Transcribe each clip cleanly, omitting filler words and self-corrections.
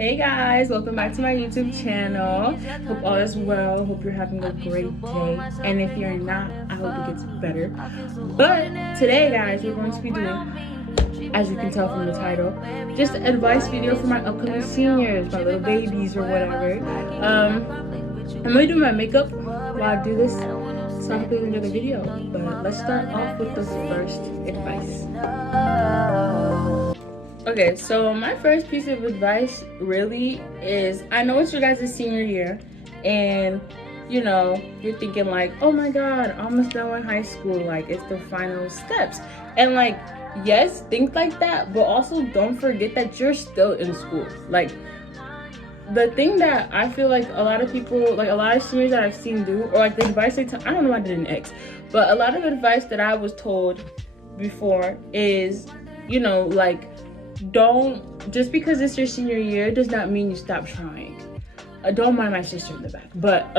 Hey guys, welcome back to my YouTube channel. Hope all is well. Hope you're having a great day. And if you're not, I hope it gets better. But today guys, we're going to be doing, as you can tell from the title, just an advice video for my upcoming seniors, my little babies or whatever. I'm gonna do my makeup while I do this, so I hope you enjoy the video. But let's start off with the first advice. Okay, so my first piece of advice really is, I know it's your guys' senior year, and you know, you're thinking like, oh my god, I'm almost done with high school, like it's the final steps. And like, yes, think like that, but also don't forget that you're still in school. Like, the thing that I feel like a lot of people, like a lot of seniors that I've seen do, or like the advice they tell, I don't know why I did an X, but a lot of advice that I was told before is, you know, like, don't, just because it's your senior year does not mean you stop trying. Don't mind my sister in the back, but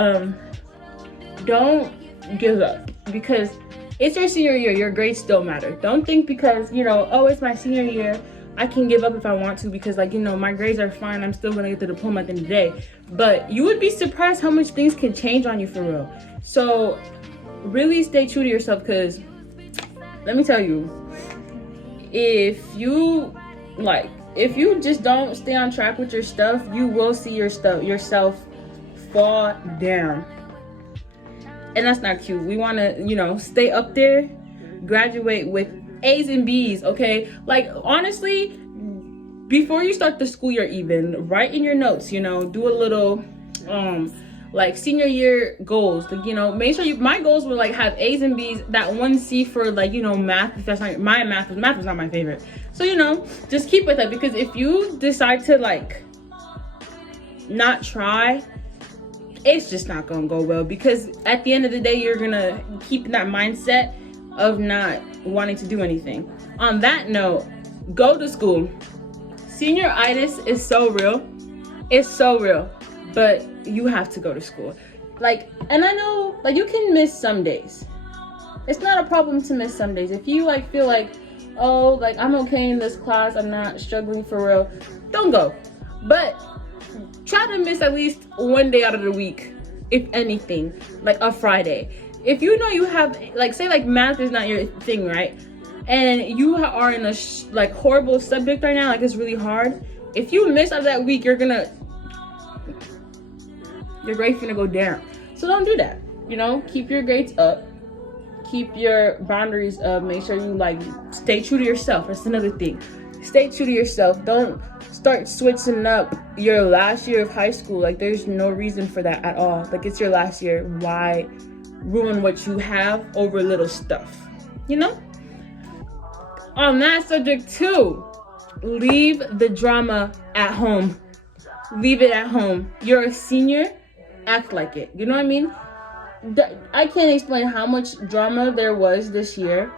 don't give up, because it's your senior year. Your grades still matter. Don't think because, you know, oh, it's my senior year, I can give up if I want to, because like, you know, my grades are fine, I'm still gonna get the diploma at the end of the day. But you would be surprised how much things can change on you for real. So really stay true to yourself, because let me tell you, if you just don't stay on track with your stuff, you will see yourself fall down, and that's not cute. We want to, you know, stay up there, graduate with A's and B's, okay? Like, honestly, before you start the school year, even write in your notes, you know, do a little like senior year goals, like, you know, make sure my goals were like have A's and B's, that 1 C for like, you know, math. If that's not my math was not my favorite, so you know, just keep with it, because if you decide to like not try, it's just not gonna go well, because at the end of the day you're gonna keep that mindset of not wanting to do anything. On that note, go to school. Senioritis is so real. It's so real. But you have to go to school. Like, and I know, like, you can miss some days. It's not a problem to miss some days. If you like feel like, oh, like I'm okay in this class, I'm not struggling for real, don't go. But try to miss at least 1 day out of the week, if anything, like a Friday. If you know you have, like, say like math is not your thing, right? And you are in a like horrible subject right now, like it's really hard. If you miss out of that week, your grades gonna go down. So don't do that. You know, keep your grades up, keep your boundaries up, make sure you like stay true to yourself. That's another thing. Stay true to yourself. Don't start switching up your last year of high school. Like, there's no reason for that at all. Like, it's your last year. Why ruin what you have over little stuff, you know? On that subject too, leave the drama at home. Leave it at home. You're a senior, act like it. You know what I mean? I can't explain how much drama there was this year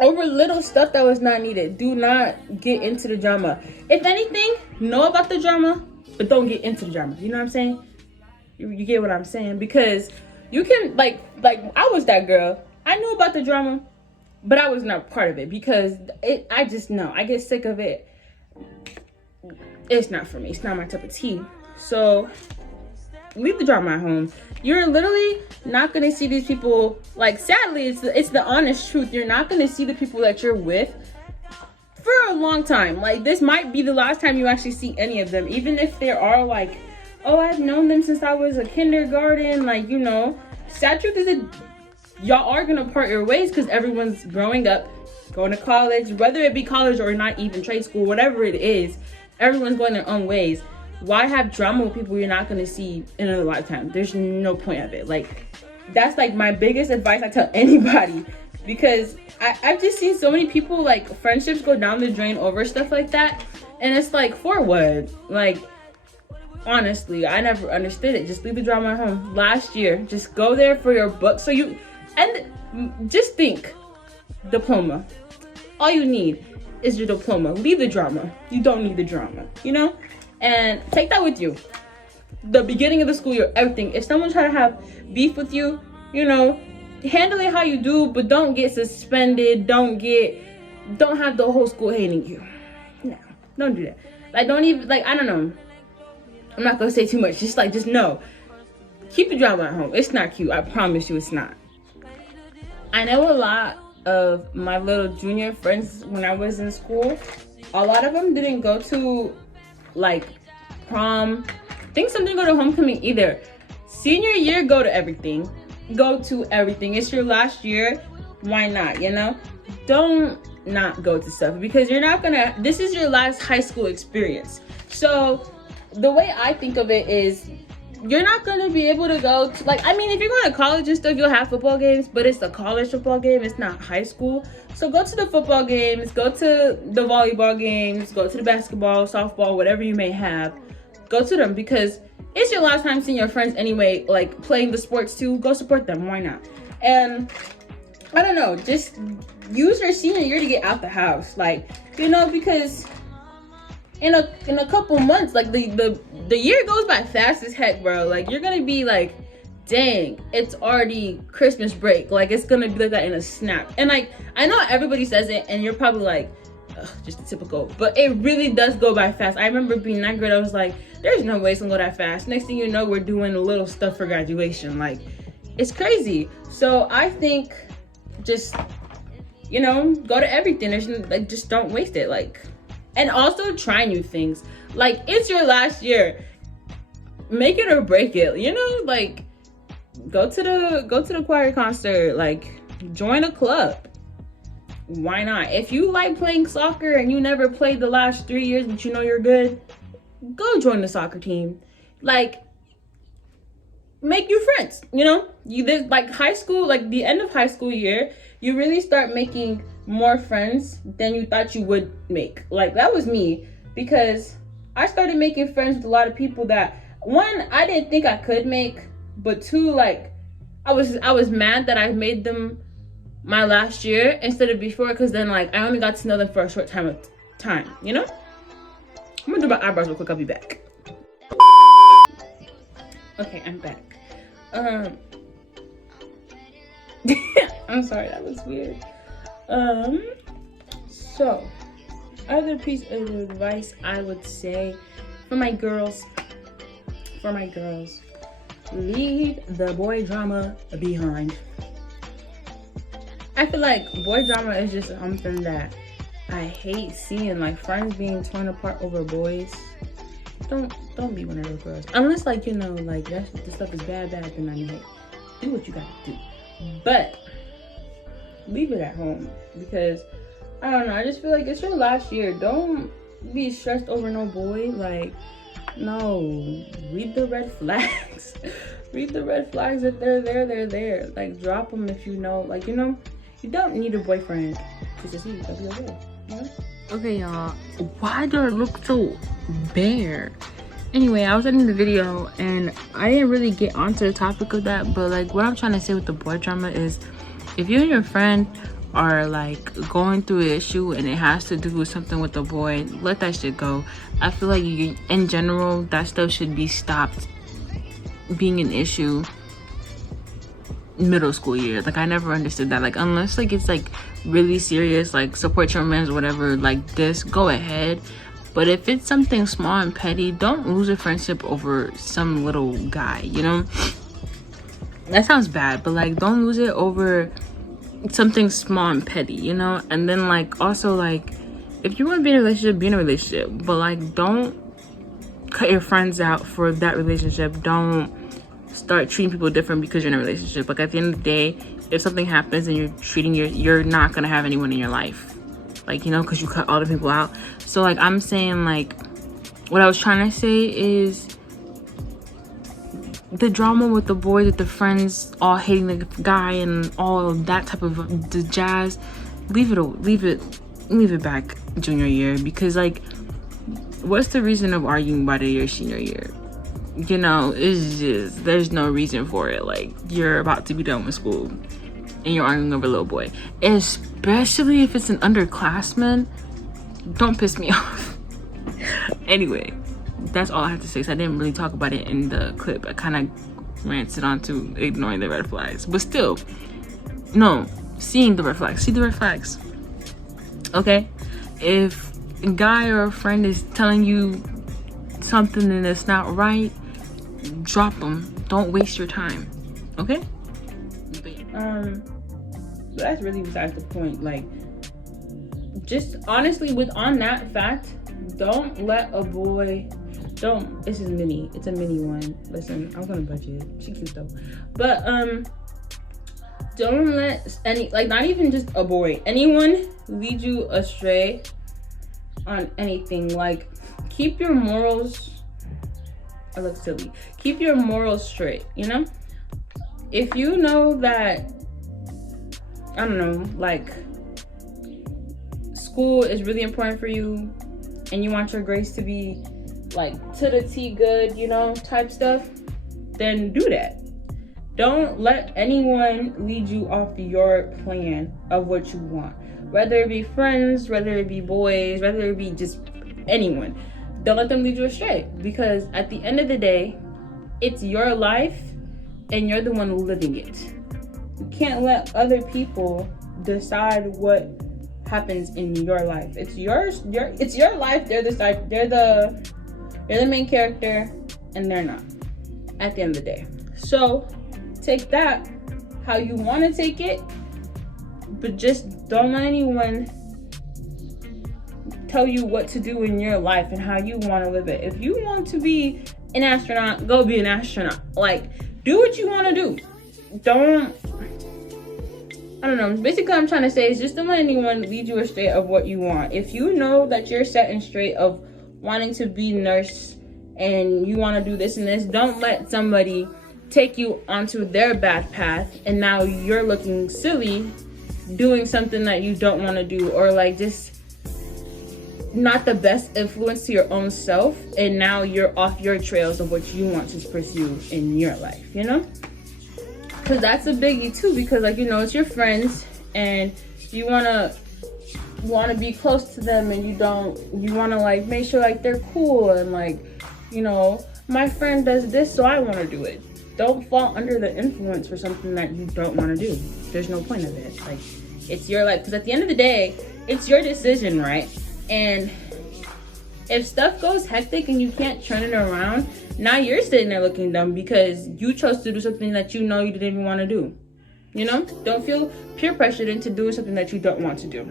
over little stuff that was not needed. Do not get into the drama. If anything, know about the drama, but don't get into the drama. You know what I'm saying? You get what I'm saying? Because you can, like I was that girl. I knew about the drama, but I was not part of it, because I just know, I get sick of it. It's not for me. It's not my cup of tea. So leave the drama at home. You're literally not gonna see these people. Like, sadly, it's the honest truth. You're not gonna see the people that you're with for a long time. Like, this might be the last time you actually see any of them, even if there are like, oh, I've known them since I was a kindergarten. Like, you know, sad truth is that y'all are gonna part your ways, because everyone's growing up, going to college, whether it be college or not even trade school, whatever it is, everyone's going their own ways. Why have drama with people you're not going to see in a lifetime? There's no point of it. Like, that's like my biggest advice I tell anybody, because I've just seen so many people, like, friendships go down the drain over stuff like that, and it's like, for what? Like, honestly, I never understood it. Just leave the drama at home. Last year, just go there for your book. So you, and just think, diploma. All you need is your diploma. Leave the drama. You don't need the drama, you know? And take that with you. The beginning of the school year, everything. If someone try to have beef with you, you know, handle it how you do, but don't get suspended. Don't have the whole school hating you. No, don't do that. Like, don't even, like, I don't know. I'm not gonna say too much. Just know. Keep the drama at home. It's not cute. I promise you it's not. I know a lot of my little junior friends when I was in school. A lot of them didn't go to, like, prom. I think some didn't go to homecoming either. Senior year, go to everything. Go to everything. It's your last year. Why not, you know? Don't not go to stuff because you're not gonna, this is your last high school experience. So the way I think of it is you're not gonna be able to go to, like, I mean, if you're going to college and stuff, you'll have football games, but it's the college football game, it's not high school. So go to the football games, go to the volleyball games, go to the basketball, softball, whatever you may have. Go to them because it's your last time seeing your friends anyway, like playing the sports too. Go support them, why not? And I don't know, just use your senior year to get out the house, like, you know, because in a couple months, like the year goes by fast as heck, bro. Like, you're gonna be like, dang, it's already Christmas break. Like, it's gonna be like that in a snap. And like, I know everybody says it and you're probably like, ugh, just typical, but it really does go by fast. I remember being that grade, I was like, there's no way it's gonna go that fast. Next thing you know, we're doing little stuff for graduation. Like, it's crazy. So I think just, you know, go to everything. There's like, just don't waste it. Like, and also try new things. Like, it's your last year. Make it or break it, you know? Like, go to the choir concert, like, join a club. Why not? If you like playing soccer and you never played the last 3 years, but you know you're good, go join the soccer team. Like, make new friends, you know? There's like high school, like the end of high school year, you really start making more friends than you thought you would make. Like, that was me, because I started making friends with a lot of people that, one, I didn't think I could make, but two, like, I was mad that I made them my last year instead of before, because then, like, I only got to know them for a short time, you know? I'm gonna do my eyebrows real quick, I'll be back. Okay, I'm back. I'm sorry, that was weird. So, other piece of advice I would say for my girls, leave the boy drama behind. I feel like boy drama is just something that I hate seeing, like friends being torn apart over boys. Don't be one of those girls. Unless, like, you know, like the stuff is bad, then I mean, hey, do what you gotta do. But leave it at home, because I don't know, I just feel like it's your last year. Don't be stressed over no boy. Like, no, read the red flags. Read the red flags. If they're there, they're there. Like, drop them if you know, like, you know, you don't need a boyfriend to just leave. It'll be okay, you know? Okay, y'all, why do I look so bare? Anyway, I was editing the video and I didn't really get onto the topic of that, but like, what I'm trying to say with the boy drama is, if you and your friend are like going through an issue and it has to do with something with the boy, let that shit go. I feel like in general, that stuff should be stopped being an issue middle school year. Like, I never understood that. Like, unless like it's like really serious, like support your man or whatever, like this, go ahead. But if it's something small and petty, don't lose a friendship over some little guy, you know? That sounds bad, but like, don't lose it over something small and petty, you know? And then like, also like, if you want to be in a relationship, be in a relationship, but like, don't cut your friends out for that relationship. Don't start treating people different because you're in a relationship. Like, at the end of the day, if something happens and you're not gonna have anyone in your life, like, you know, because you cut all the people out. So like, I'm saying, like, what I was trying to say is, the drama with the boys, with the friends all hating the guy and all of that type of the jazz, leave it back junior year. Because like, what's the reason of arguing about it your senior year? You know, it's just, there's no reason for it. Like, you're about to be done with school and you're arguing over a little boy, especially if it's an underclassman. Don't piss me off. Anyway, that's all I have to say. So I didn't really talk about it in the clip. I kind of ranted onto ignoring the red flags, but still, no, seeing the red flags. See the red flags. Okay, if guy or a friend is telling you something and it's not right, drop them. Don't waste your time, okay? But that's really besides the point. Like, just honestly, on that fact, don't let a boy, this is mini, it's a mini one. Listen, I'm gonna budget. She cute though. But don't let any, like, not even just a boy, anyone lead you astray on anything. Like, keep your morals, I look silly, keep your morals straight, you know? If you know that, I don't know, like, school is really important for you and you want your grades to be like to the T good, you know, type stuff, then do that. Don't let anyone lead you off your plan of what you want, whether it be friends, whether it be boys, whether it be just anyone. Don't let them lead you astray, because at the end of the day, it's your life and you're the one living it. You can't let other people decide what happens in your life. It's yours. It's your life. They're the main character, and they're not at the end of the day. So take that how you want to take it, but just don't let anyone tell you what to do in your life and how you want to live it. If you want to be an astronaut, go be an astronaut. Like, do what you want to do. I don't know. Basically, I'm trying to say is just don't let anyone lead you astray of what you want. If you know that you're set and straight of wanting to be nurse and you want to do this and this, don't let somebody take you onto their bad path and now you're looking silly doing something that you don't want to do, or like just not the best influence to your own self, and now you're off your trails of what you want to pursue in your life, you know? Because that's a biggie too, because like, you know, it's your friends and you want to be close to them, and you want to like make sure like they're cool and like, you know, my friend does this so I want to do it. Don't fall under the influence for something that you don't want to do. There's no point of it. Like, it's your life, because at the end of the day, it's your decision, right? And if stuff goes hectic and you can't turn it around, now you're sitting there looking dumb because you chose to do something that you know you didn't even want to do. You know? Don't feel peer pressured into doing something that you don't want to do.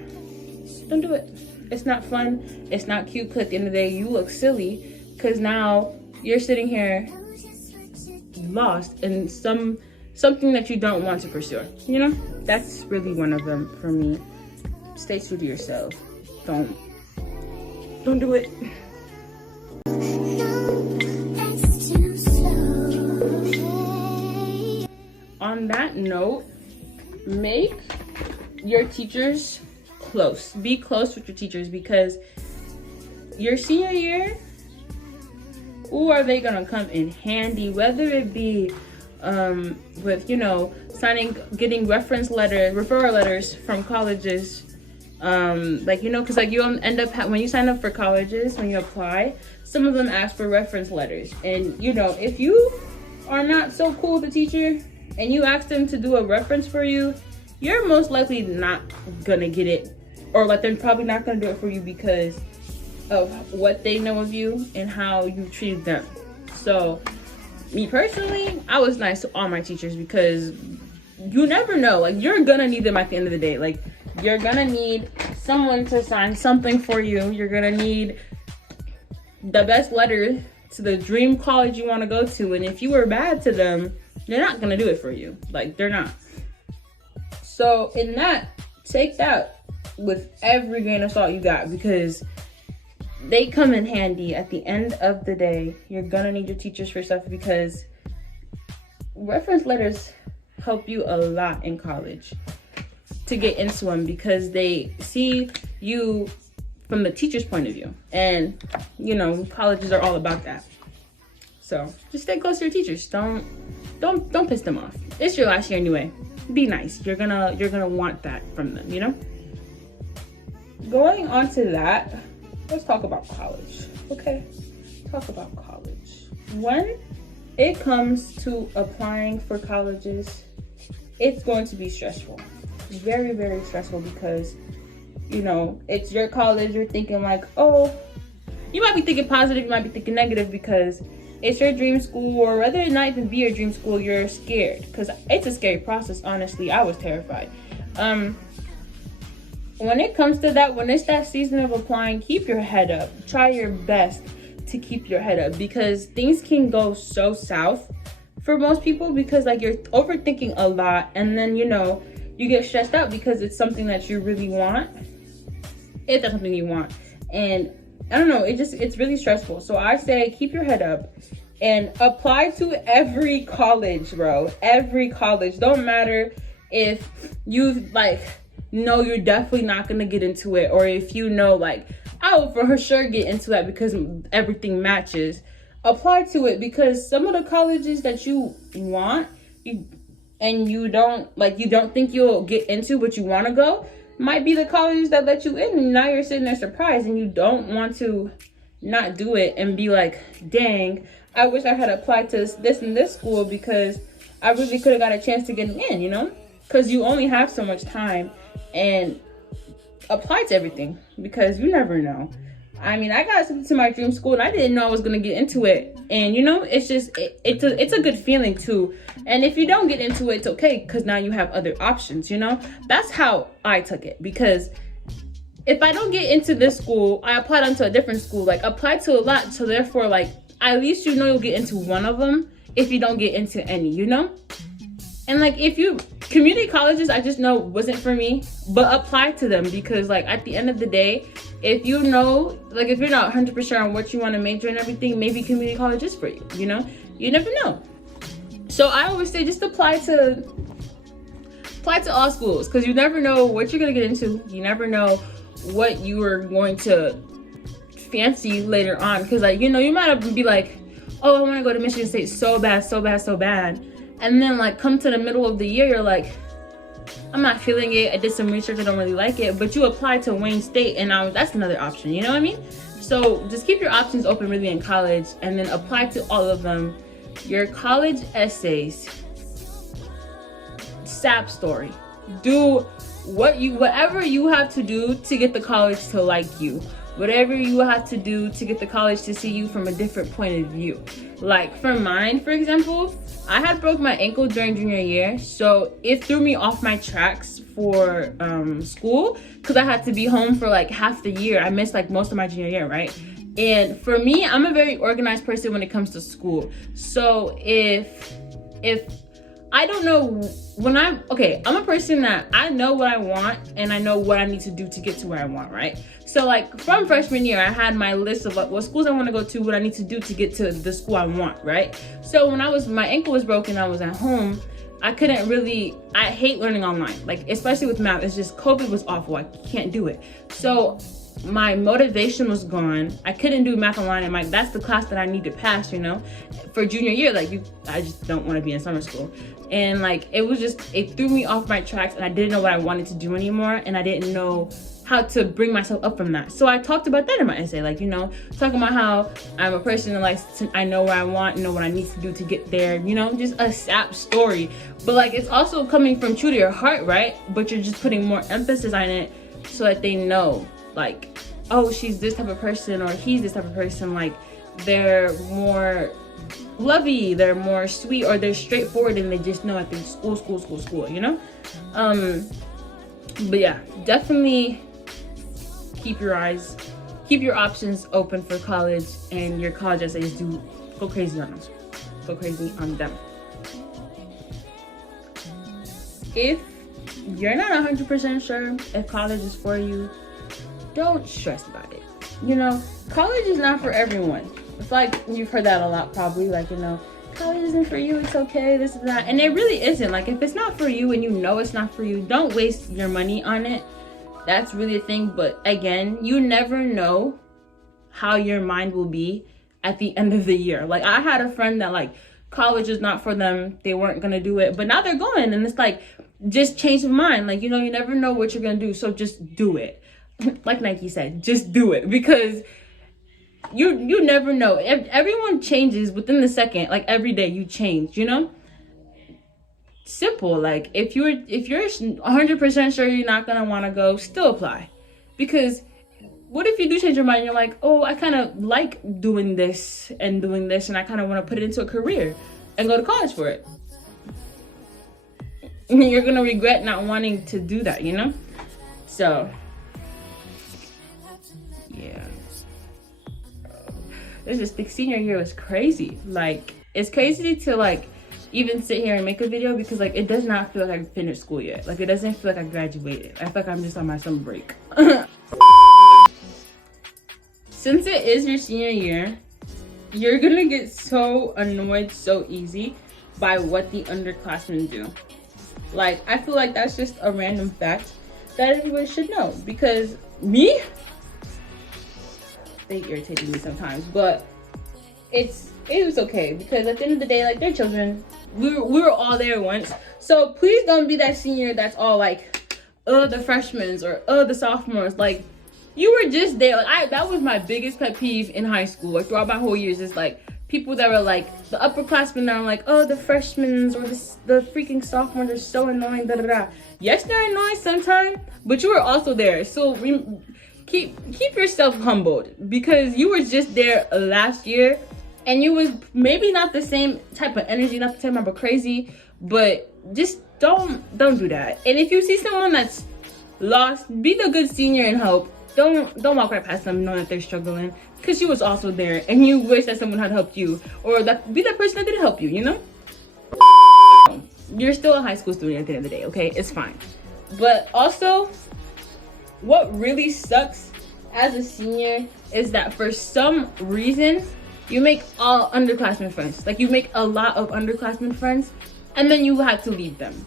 Don't do it. It's not fun. It's not cute, because at the end of the day, you look silly because now you're sitting here lost in something that you don't want to pursue. You know? That's really one of them for me. Stay true to yourself. Don't do it. On that note, make your teachers close. Be close with your teachers, because your senior year, who are they gonna come in handy? Whether it be with, you know, getting referral letters from colleges. Like, you know, because like you end up when you sign up for colleges, when you apply, some of them ask for reference letters, and you know, if you are not so cool with the teacher and you ask them to do a reference for you, you're most likely not gonna get it, or like they're probably not gonna do it for you because of what they know of you and how you treated them. So me personally, I was nice to all my teachers, because you never know, like you're gonna need them at the end of the day. Like, you're gonna need someone to sign something for you. You're gonna need the best letter to the dream college you want to go to. And if you were bad to them, they're not gonna do it for you. Like, they're not. So in that, take that with every grain of salt you got, because they come in handy at the end of the day. You're gonna need your teachers for stuff, because reference letters help you a lot in college to get into them, because they see you from the teacher's point of view, and you know, colleges are all about that. So just stay close to your teachers. Don't piss them off. It's your last year anyway. Be nice. You're gonna want that from them, you know? Going on to that, let's talk about college. Okay, talk about college. When it comes to applying for colleges, it's going to be stressful. Very, very stressful, because you know, it's your college, you're thinking like, oh, you might be thinking positive, you might be thinking negative, because it's your dream school, or whether it not even be your dream school, you're scared, because it's a scary process. Honestly, I was terrified. When it comes to that, when it's that season of applying, keep your head up. Try your best to keep your head up, because things can go so south for most people, because like you're overthinking a lot, and then, you know, you get stressed out because it's something that you really want, if that's something you want. And I don't know, it's really stressful. So I say keep your head up and apply to every college, bro. Every college. Don't matter if you like know you're definitely not gonna get into it, or if you know like I will for sure get into that because everything matches. Apply to it, because some of the colleges that you want, you don't think you'll get into, but you want to go, might be the colleges that let you in, and now you're sitting there surprised, and you don't want to not do it and be like, dang, I wish I had applied to this and this school, because I really could have got a chance to get in, you know, because you only have so much time. And apply to everything, because you never know. I mean, I got into my dream school and I didn't know I was gonna get into it, and you know, it's just it's a good feeling too. And if you don't get into it, it's okay, because now you have other options, you know. That's how I took it, because if I don't get into this school, I applied onto a different school, like applied to a lot, so therefore like at least you know you'll get into one of them if you don't get into any, you know. And like if you community colleges, I just know wasn't for me, but apply to them, because like at the end of the day, if you know, like if you're not 100% on what you want to major and everything, maybe community college is for you, you know. You never know. So I always say just apply to all schools, because you never know what you're gonna get into. You never know what you are going to fancy later on, because like, you know, you might be like, oh, I want to go to Michigan State so bad, so bad, so bad. And then like come to the middle of the year, you're like, I'm not feeling it. I did some research, I don't really like it. But you applied to Wayne State, and now that's another option, you know what I mean? So just keep your options open really in college, and then apply to all of them. Your college essays, SAP story. Do whatever you have to do to get the college to like you. Whatever you have to do to get the college to see you from a different point of view. Like for mine, for example, I had broke my ankle during junior year, so it threw me off my tracks for school, because I had to be home for like half the year. I missed like most of my junior year, right? And for me, I'm a very organized person when it comes to school. So if I don't know I'm a person that I know what I want, and I know what I need to do to get to where I want, right? So like from freshman year, I had my list of like what schools I want to go to, what I need to do to get to the school I want, right? So when my ankle was broken, I was at home, I hate learning online, like especially with math. It's just COVID was awful. I can't do it. So my motivation was gone. I couldn't do math online, and like that's the class that I need to pass, you know, for junior year. Like I just don't want to be in summer school. And like it threw me off my tracks, and I didn't know what I wanted to do anymore, and I didn't know how to bring myself up from that. So I talked about that in my essay, like, you know, talking about how I'm a person that likes I know what I want, know what I need to do to get there, you know, just a SAP story. But like it's also coming from true to your heart, right? But you're just putting more emphasis on it so that they know, like, oh, she's this type of person, or he's this type of person. Like they're more lovey, they're more sweet, or they're straightforward, and they just know at the school, you know. But yeah, definitely keep your options open for college, and your college essays do go crazy on them. Go crazy on them. If you're not 100% sure if college is for you, don't stress about it. You know, college is not for everyone. It's like you've heard that a lot probably, like, you know, college isn't for you, it's okay, this and that. And it really isn't. Like if it's not for you and you know it's not for you, don't waste your money on it. That's really a thing. But again, you never know how your mind will be at the end of the year. Like I had a friend that like college is not for them, they weren't gonna do it, but now they're going, and it's like just change of mind. Like, you know, you never know what you're gonna do, so just do it. Like Nike said, just do it, because you never know. Everyone changes within the second. Like every day you change, you know. Simple. Like if you're 100% sure you're not gonna want to go, still apply. Because what if you do change your mind and you're like, oh, I kind of like doing this and I kind of want to put it into a career and go to college for it. You're gonna regret not wanting to do that, you know? So yeah, the senior year was crazy. Like, it's crazy to like even sit here and make a video, because like it does not feel like I finished school yet. Like, it doesn't feel like I graduated. I feel like I'm just on my summer break. Since it is your senior year, you're gonna get so annoyed so easy by what the underclassmen do. Like, I feel like that's just a random fact that everybody should know, because me, they irritate me sometimes, but it was okay, because at the end of the day, like, they're children. We were all there once, so please don't be that senior that's all like, oh, the freshmen, or oh, the sophomores. Like, you were just there. Like, that was my biggest pet peeve in high school. Like, throughout my whole years, is like people that were like the upperclassmen that are like, oh, the freshmen or the freaking sophomores are so annoying. Da da da. Yes, they're annoying sometimes, but you were also there. So keep yourself humbled, because you were just there last year, and you was maybe not the same type of energy, not the same type of crazy, but just don't do that. And if you see someone that's lost, be the good senior and help. Don't walk right past them knowing that they're struggling, because you was also there and you wish that someone had helped you, or that be that person that didn't help you, you know? You're still a high school student at the end of the day, okay? It's fine. But also, what really sucks as a senior is that for some reason, you make all underclassmen friends. Like, you make a lot of underclassmen friends, and then you have to leave them.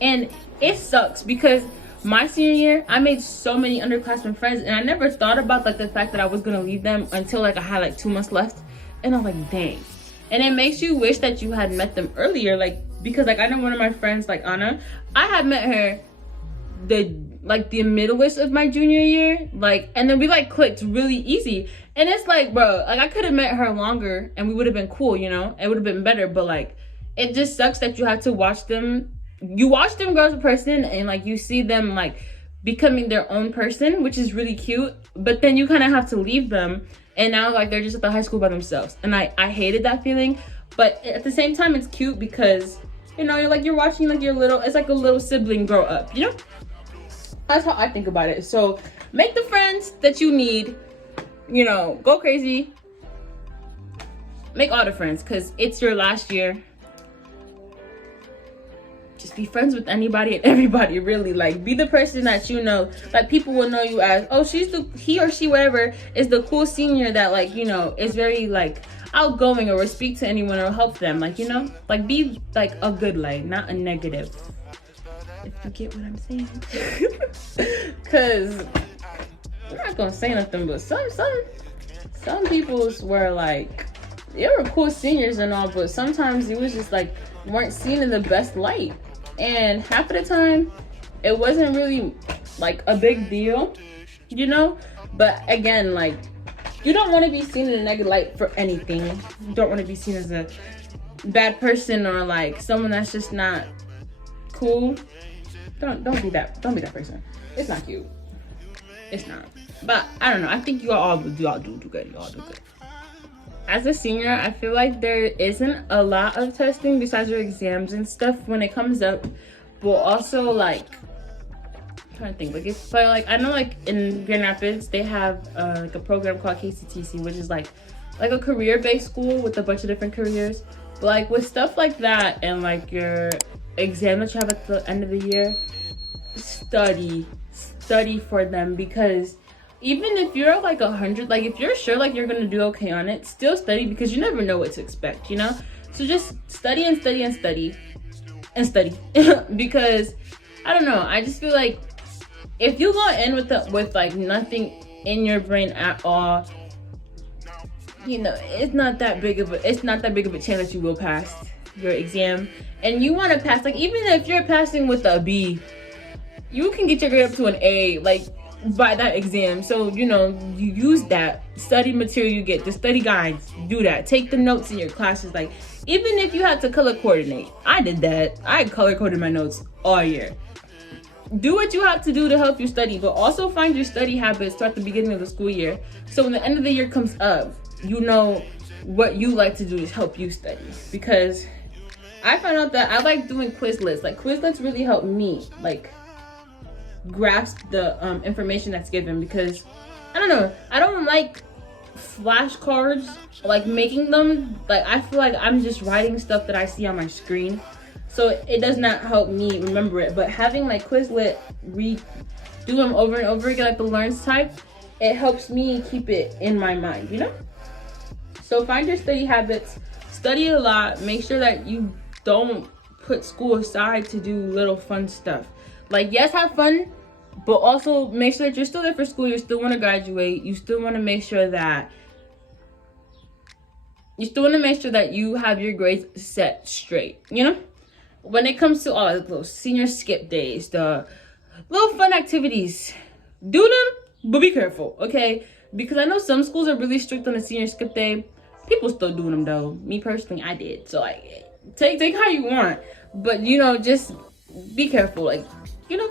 And it sucks, because my senior year, I made so many underclassmen friends, and I never thought about like the fact that I was gonna leave them until like I had like 2 months left, and I was like, dang. And it makes you wish that you had met them earlier, like, because like I know one of my friends, like Anna, I had met her the middle-ish of my junior year, like, and then we like clicked really easy. And it's like, bro, like I could have met her longer and we would have been cool, you know, it would have been better. But like, it just sucks that you have to watch them. You watch them grow as a person, and like you see them like becoming their own person, which is really cute, but then you kind of have to leave them, and now like they're just at the high school by themselves. And I hated that feeling, but at the same time it's cute, because you know, you're watching like your little, it's like a little sibling grow up, you know? That's how I think about it. So make the friends that you need, you know, go crazy, make all the friends, because it's your last year. Just be friends with anybody and everybody, really. Like, be the person that you know, like people will know you as, oh, he or she, whatever, is the cool senior that, like, you know, is very like outgoing, or will speak to anyone or help them, like, you know, like be like a good light, not a negative, if you get what I'm saying. Because I'm not gonna say nothing, but some people's were like, they were cool seniors and all, but sometimes it was just like weren't seen in the best light. And half of the time, it wasn't really like a big deal, you know? But again, like, you don't want to be seen in a negative light for anything. You don't want to be seen as a bad person, or like someone that's just not cool. Don't be that person. It's not cute. It's not. But I don't know. I think y'all do good. Y'all do good. As a senior, I feel like there isn't a lot of testing besides your exams and stuff when it comes up. But also, like, I'm trying to think, like, if I know like in Grand Rapids they have like a program called KCTC, which is like a career-based school with a bunch of different careers. But like with stuff like that, and like your exam that you have at the end of the year, study for them, because even if you're like 100, like if you're sure like you're gonna do okay on it, still study, because you never know what to expect, you know? So just study and study and study and study. Because I don't know, I just feel like if you go in with like nothing in your brain at all, you know, it's not that big of a chance that you will pass your exam. And you want to pass, like even if you're passing with a B, you can get your grade up to an A, like by that exam. So, you know, you use that study material you get, the study guides, do that. Take the notes in your classes. Like, even if you have to color coordinate, I did that. I color coded my notes all year. do what you have to do to help you study, but also find your study habits throughout the beginning of the school year. So when the end of the year comes up, you know what you like to do to help you study. Because I found out that I like doing Quizlets. Like Quizlets really help me like grasp the information that's given, because I don't know, I don't like flashcards, like making them. Like I feel like I'm just writing stuff that I see on my screen, so it does not help me remember it. But having like Quizlet, do them over and over again, like the learns type, it helps me keep it in my mind, you know? So find your study habits, study a lot, make sure that you don't put school aside to do little fun stuff. Like, yes, have fun, but also make sure that you're still there for school. You still want to graduate. You still want to make sure that you have your grades set straight, you know? When it comes to all those senior skip days, the little fun activities, do them, but be careful, okay? Because I know some schools are really strict on a senior skip day. People still doing them though. Me personally, I did. So like, take how you want, but you know, just be careful, like, you know,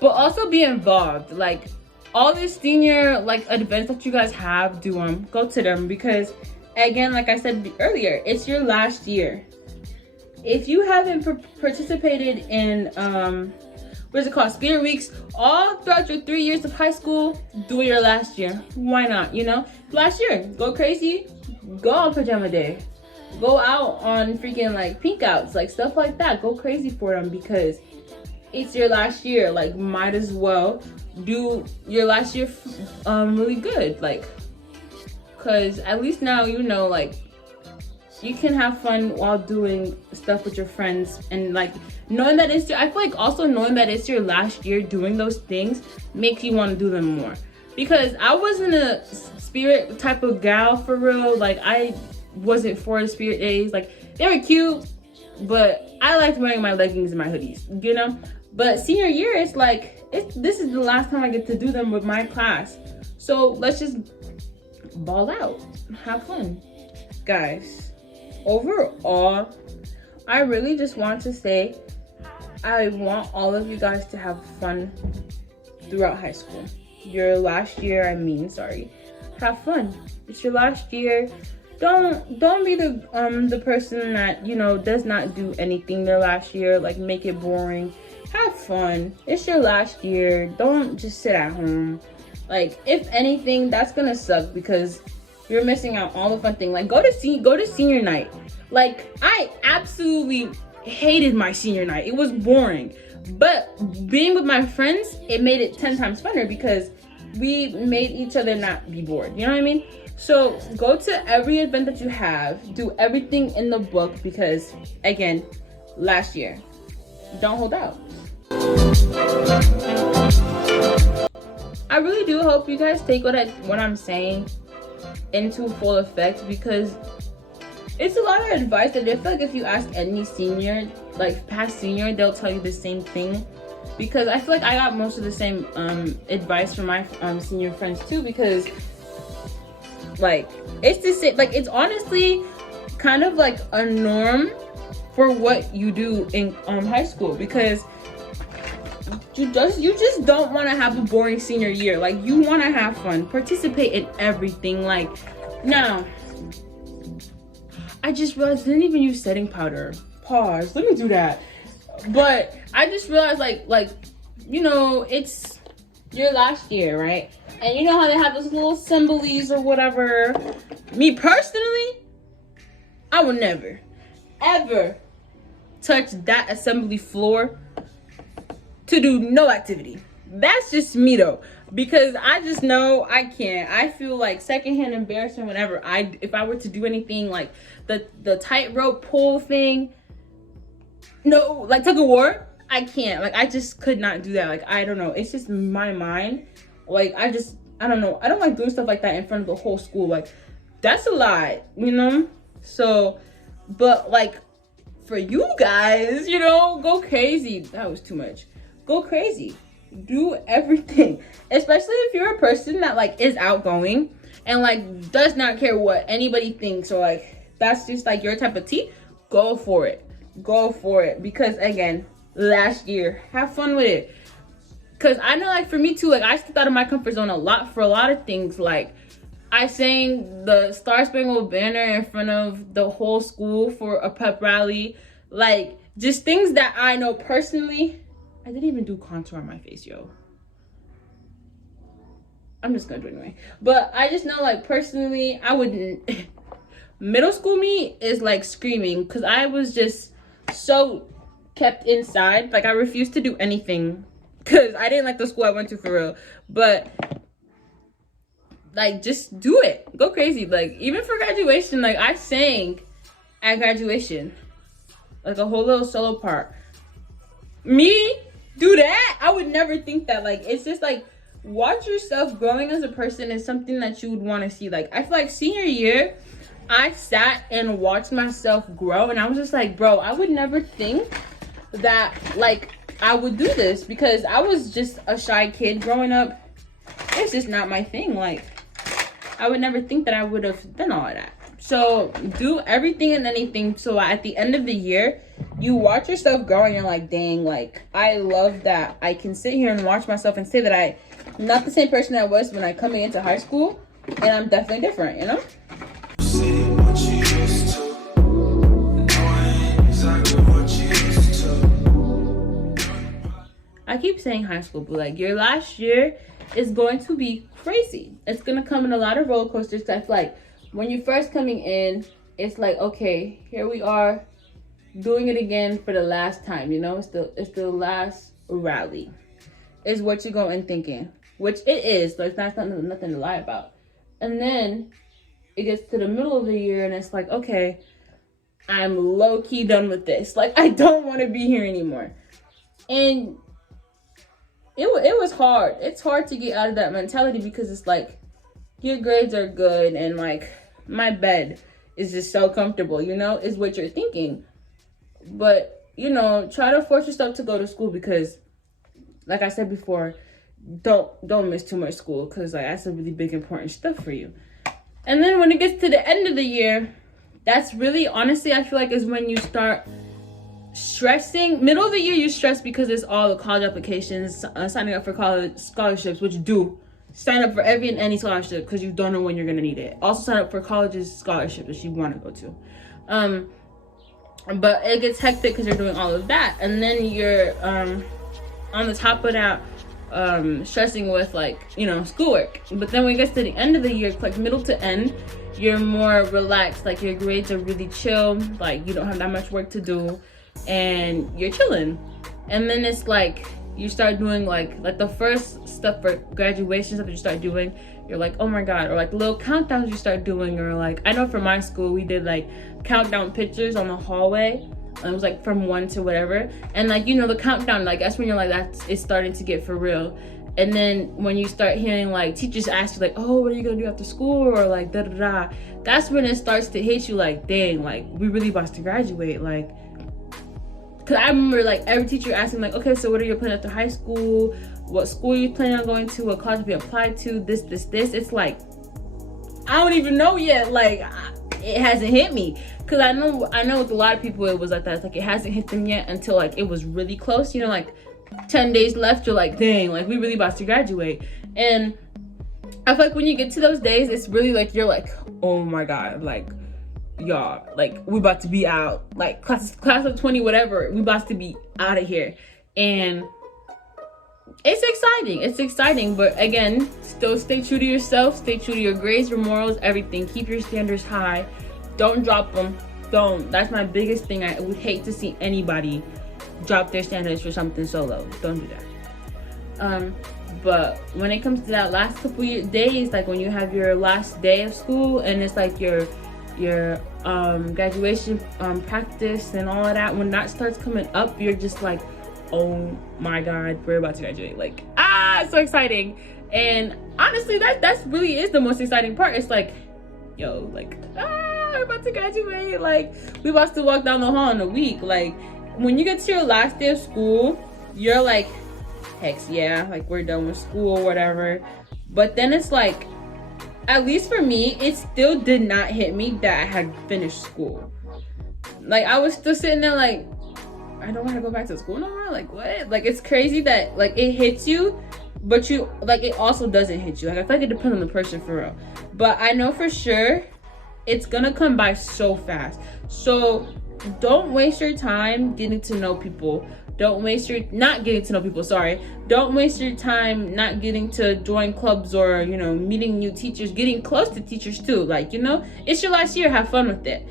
but also be involved. Like all these senior like events that you guys have, do them, go to them, because again, like I said earlier, it's your last year. If you haven't participated in what is it called, Spirit Weeks, all throughout your 3 years of high school, do it your last year. Why not, you know? Last year, go crazy, go on pajama day, go out on freaking like pink outs, like stuff like that. Go crazy for them, because it's your last year. Like, might as well do your last year really good, like, because at least now you know, like, you can have fun while doing stuff with your friends, and like knowing that it's your, I feel like also knowing that it's your last year doing those things makes you want to do them more. Because I wasn't a spirit type of gal for real. Like I wasn't for the spirit days. Like they were cute, but I liked wearing my leggings and my hoodies, you know? But senior year, it's like, this is the last time I get to do them with my class. So let's just ball out, have fun. Guys, overall, I really just want to say, I want all of you guys to have fun throughout high school. Your last year, have fun. It's your last year. Don't be the person that, you know, does not do anything their last year, like make it boring. Have fun. It's your last year. Don't just sit at home. Like, if anything, that's gonna suck, because you're missing out all the fun thing. Like, go to senior night. Like, I absolutely hated my senior night. It was boring. But being with my friends, it made it 10 times funner, because we made each other not be bored. You know what I mean? So go to every event that you have. Do everything in the book, because again, last year. Don't hold out. I really do hope you guys take what I'm saying into full effect, because it's a lot of advice that I feel like if you ask any senior, like past senior, they'll tell you the same thing. Because I feel like I got most of the same advice from my senior friends too, because like it's the same, like it's honestly kind of like a norm for what you do in high school, because you just don't want to have a boring senior year. Like, you want to have fun, participate in everything. Like, now I just realized I didn't even use setting powder. Pause, let me do that. But I just realized, like you know, it's your last year, right? And you know how they have those little symbols or whatever. Me personally, I will never ever touch that assembly floor to do no activity. That's just me though, because I just know I can't. I feel like secondhand embarrassment whenever if I were to do anything like the tightrope pull thing. No, like tug of war, I can't. Like, I just could not do that. Like, I don't know, it's just my mind. Like, I don't know, I don't like doing stuff like that in front of the whole school. Like, that's a lot, you know? So, but like for you guys, you know, go crazy. That was too much. Go crazy, do everything, especially if you're a person that like is outgoing and like does not care what anybody thinks, or like that's just like your type of tea. Go for it, because again, last year. Have fun with it. Cause I know, like, for me too, like, I stepped out of my comfort zone a lot for a lot of things. Like, I sang the Star Spangled Banner in front of the whole school for a pep rally. Like, just things that I know personally. I didn't even do contour on my face, yo. I'm just gonna do it anyway. But I just know, like, personally, I wouldn't. Middle school me is like screaming, because I was just so kept inside. Like, I refused to do anything because I didn't like the school I went to, for real. But like, just do it, go crazy. Like, even for graduation, like, I sang at graduation, like a whole little solo part. Me do that? I would never think that. Like, it's just like, watch yourself growing as a person is something that you would want to see. Like, I feel like senior year, I sat and watched myself grow, and I was just like, bro, I would never think that, like, I would do this, because I was just a shy kid growing up. It's just not my thing. Like, I would never think that I would have done all of that. So do everything and anything, so at the end of the year, you watch yourself grow and you're like, dang, like, I love that I can sit here and watch myself and say that I'm not the same person I was when I coming into high school, and I'm definitely different, you know? I keep saying high school, but like, your last year is going to be crazy. It's gonna come in a lot of roller coasters. I feel like when you're first coming in, it's like, okay, here we are doing it again for the last time, you know? It's the last rally is what you go in thinking, which it is. Like, that's nothing to lie about. And then it gets to the middle of the year and it's like, okay, I'm low-key done with this. Like, I don't want to be here anymore. And it was hard. It's hard to get out of that mentality, because it's like, your grades are good and like, my bed is just so comfortable, you know, is what you're thinking. But, you know, try to force yourself to go to school, because like I said before, don't miss too much school, because like, that's a really big important stuff for you. And then when it gets to the end of the year, that's really, honestly, I feel like is when you start stressing. Middle of the year, you stress because it's all the college applications, signing up for college scholarships, which do sign up for every and any scholarship, because you don't know when you're gonna need it. Also sign up for college's scholarship that you want to go to. But it gets hectic because you're doing all of that, and then you're on the top of that, stressing with, like, you know, schoolwork. But then when it gets to the end of the year, like middle to end, you're more relaxed. Like, your grades are really chill, like, you don't have that much work to do, and you're chilling. And then it's like, you start doing like the first stuff for graduation stuff that you start doing, you're like, oh my god. Or like little countdowns you start doing, or like, I know for my school we did like countdown pictures on the hallway, and it was like from 1 to whatever, and like, you know, the countdown, like, that's when you're like, it's starting to get for real. And then when you start hearing like teachers ask you like, oh, what are you gonna do after school, or like da da da, that's when it starts to hit you like, dang, like, we really about to graduate. Like, because I remember like every teacher asking like, okay, so what are you planning after high school, what school are you planning on going to, what college have you applied to, this. It's like, I don't even know yet. Like, it hasn't hit me, because I know with a lot of people it was like that. It's like, it hasn't hit them yet until like it was really close, you know, like 10 days left, you're like, dang, like, we really about to graduate. And I feel like when you get to those days, it's really like, you're like, oh my god, like, y'all, like, we about to be out, like, class of 20, whatever, we about to be out of here. And it's exciting, but again, still stay true to yourself, stay true to your grades, your morals, everything. Keep your standards high, don't drop them. That's my biggest thing. I would hate to see anybody drop their standards for something so low. Don't do that. But when it comes to that last couple days, like when you have your last day of school and it's like your graduation practice and all of that, when that starts coming up, you're just like, oh my god, we're about to graduate. Like, it's so exciting. And honestly, that's really is the most exciting part. It's like, yo, like, we're about to graduate. Like, we about to walk down the hall in a week. Like, when you get to your last day of school, you're like, heck yeah, like, we're done with school or whatever. But then it's like, at least for me, it still did not hit me that I had finished school. Like, I was still sitting there like, I don't want to go back to school no more. Like what? Like it's crazy that like it hits you, but you like it also doesn't hit you. Like I feel like it depends on the person for real. But I know for sure it's gonna come by so fast. So don't waste your time getting to know people. Don't waste your not getting to know people, sorry. Don't waste your time not getting to join clubs or, you know, meeting new teachers, getting close to teachers too. Like, you know, it's your last year, have fun with it.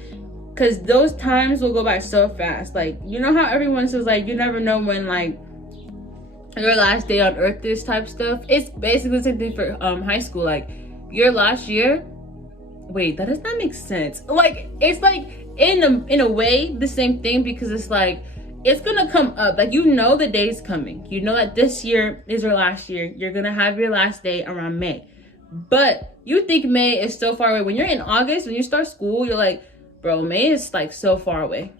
Cause those times will go by so fast. Like, you know how everyone says like you never know when like your last day on earth is type stuff. It's basically the same thing for high school. Like your last year, wait, that does not make sense. Like it's like in a way the same thing, because it's like it's gonna come up. Like you know the day's coming. You know that this year is your last year. You're gonna have your last day around May. But you think May is so far away. When you're in August, when you start school, you're like, bro, May is like so far away.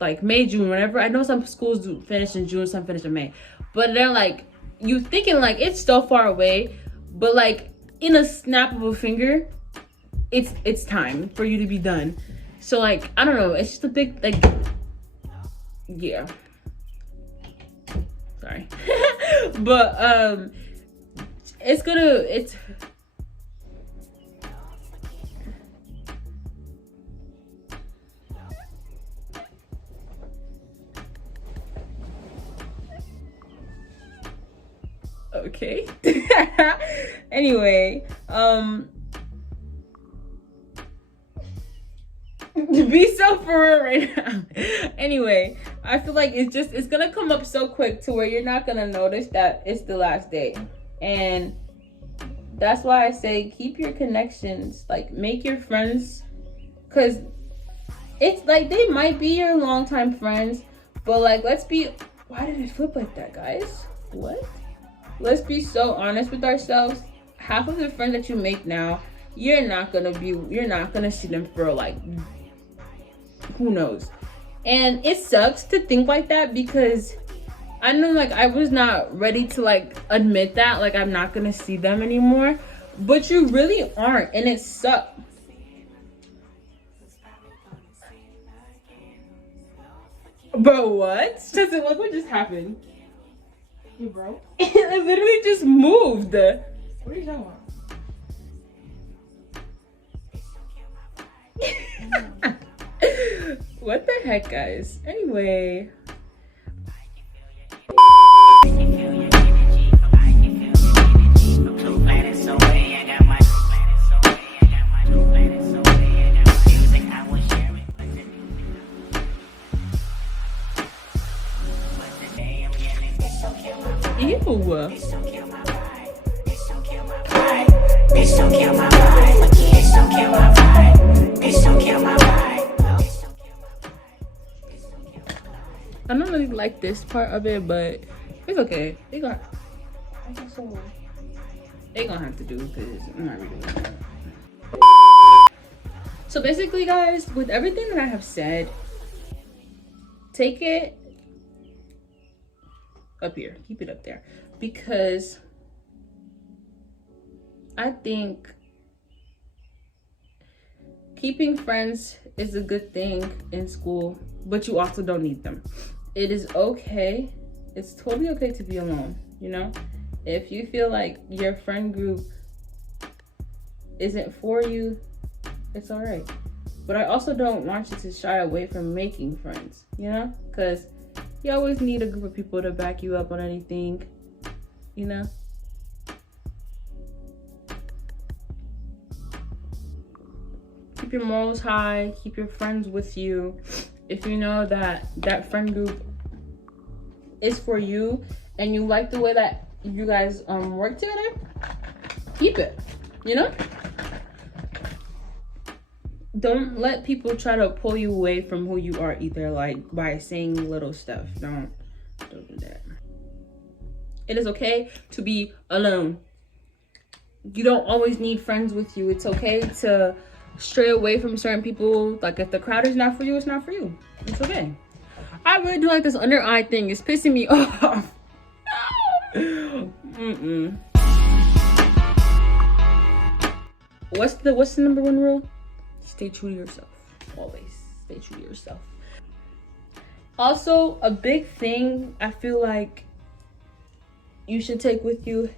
Like May, June, whenever. I know some schools do finish in June, some finish in May. But they're like, you thinking like it's so far away, but like in a snap of a finger, it's time for you to be done. So like, I don't know, it's just a big like, yeah. Sorry. But it's okay. Anyway, be so for real right now. Anyway, I feel like it's gonna come up so quick to where you're not gonna notice that it's the last day. And that's why I say keep your connections, like make your friends, because it's like they might be your longtime friends, but like why did it flip like that, guys? What? Let's be so honest with ourselves. Half of the friends that you make now, you're not gonna see them for like who knows. And it sucks to think like that, because I know like I was not ready to like admit that like I'm not gonna see them anymore, but you really aren't, and it sucks. Bro, what? Justin, look what just happened. Hey, bro. It literally just moved. What are you talking about? What the heck, guys? Anyway. Ew. I don't really like this part of it, but it's okay. They gonna have to do, because I'm not reading it. So basically, guys, with everything that I have said, take it up here, keep it up there, because I think keeping friends is a good thing in school, but you also don't need them. It is okay. It's totally okay to be alone, you know? If you feel like your friend group isn't for you, it's all right. But I also don't want you to shy away from making friends, you know? Because you always need a group of people to back you up on anything, you know? Keep your morals high, keep your friends with you. If you know that that friend group is for you and you like the way that you guys work together, keep it, you know? Don't let people try to pull you away from who you are either, like by saying little stuff. Don't do that. It is okay to be alone. You don't always need friends with you. It's okay to stray away from certain people. Like if the crowd is not for you, it's not for you. It's okay. I really do like this under eye thing. It's pissing me off. What's the #1 rule? Stay true to yourself. Always stay true to yourself. Also, a big thing I feel like you should take with you,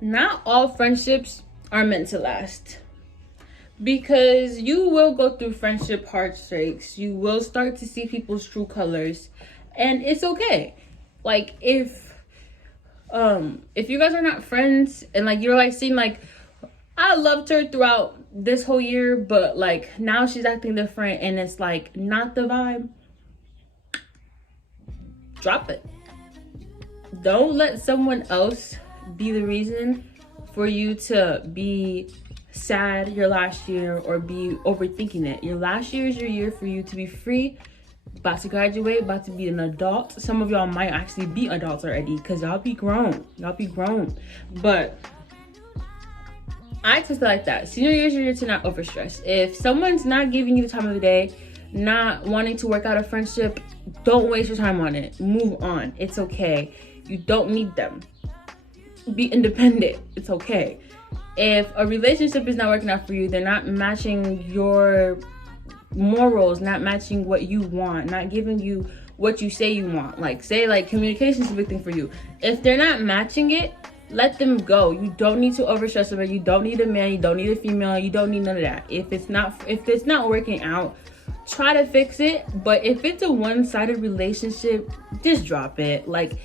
not all friendships are meant to last. Because you will go through friendship heartbreaks. You will start to see people's true colors. And it's okay. Like, if you guys are not friends and like you're like seeing like, I loved her throughout this whole year, but like now she's acting different and it's like not the vibe, drop it. Don't let someone else be the reason for you to be sad your last year or be overthinking it. Your last year is your year for you to be free, about to graduate, about to be an adult. Some of y'all might actually be adults already because y'all be grown. But I test it like that. Senior year is your year to not overstress. If someone's not giving you the time of the day, not wanting to work out a friendship, don't waste your time on it. Move on. It's okay. You don't need them. Be independent. It's okay. If a relationship is not working out for you, they're not matching your morals, not matching what you want, not giving you what you say you want. Like, say like communication is a big thing for you. If they're not matching it, let them go. You don't need to overstress about it. You don't need a man, you don't need a female, you don't need none of that. If it's not working out, try to fix it. But if it's a one-sided relationship, just drop it. Like,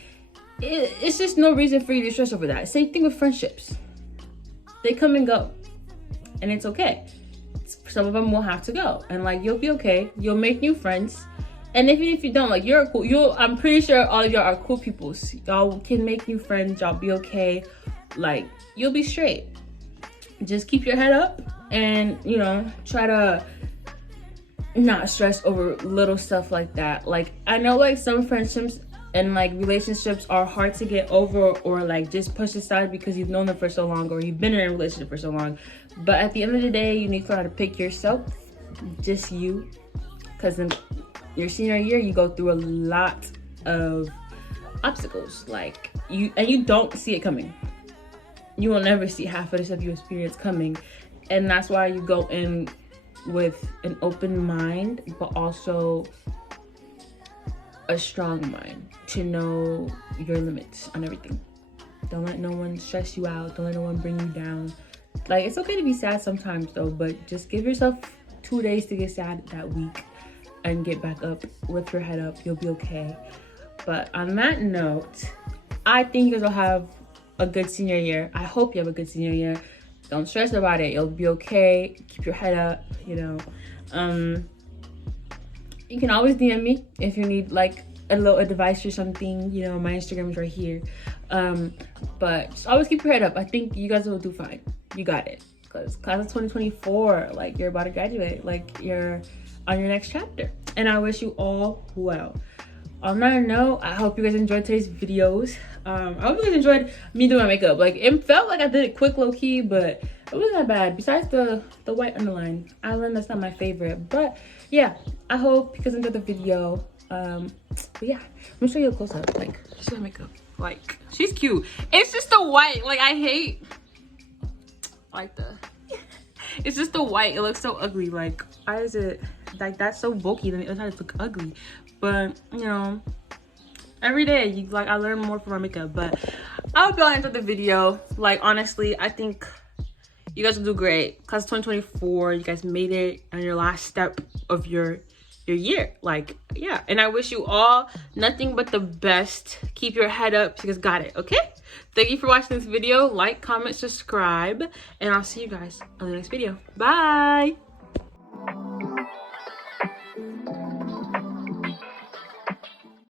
it's just no reason for you to stress over that. Same thing with friendships. They come and go, and it's okay. Some of them will have to go, and like you'll be okay. You'll make new friends, and even if you don't, like I'm pretty sure all of y'all are cool people. Y'all can make new friends. Y'all be okay. Like, you'll be straight. Just keep your head up, and try to not stress over little stuff like that. Like, I know like some friendships and like relationships are hard to get over or like just push aside because you've known them for so long or you've been in a relationship for so long. But at the end of the day, you need to learn how to pick yourself, just you, because in your senior year you go through a lot of obstacles, like you don't see it coming. You will never see half of the stuff you experience coming, and that's why you go in with an open mind, but also a strong mind to know your limits on everything. Don't let no one stress you out. Don't let no one bring you down. Like, it's okay to be sad sometimes though, but just give yourself 2 days to get sad that week and get back up with your head up. You'll be okay. But on that note, I think you guys will have a good senior year. I hope you have a good senior year. Don't stress about it. You'll be okay. Keep your head up, You can always DM me if you need like a little advice or something. My Instagram is right here. But just always keep your head up. I think you guys will do fine. You got it. Because class of 2024, like, you're about to graduate. Like, you're on your next chapter. And I wish you all well. On that note, I hope you guys enjoyed today's videos. I hope you guys enjoyed me doing my makeup. Like, it felt like I did it quick, low-key, but it wasn't that bad. Besides the white underline. Eyeliner, that's not my favorite. But yeah, I hope you guys enjoyed the video. But yeah, let me show you a close-up. Like, just my makeup. Like, she's cute. It's just the white. Like, I hate like it's just the white. It looks so ugly. Like, why is it like that's so bulky, then the other side look ugly? But every day I learn more from my makeup. But I hope y'all enjoyed the video. Like, honestly, I think you guys will do great. Class of 2024, you guys made it on your last step of your year. Like, yeah, and I wish you all nothing but the best. Keep your head up. You guys got it. Okay, thank you for watching this video. Like, comment, subscribe, and I'll see you guys on the next video. Bye.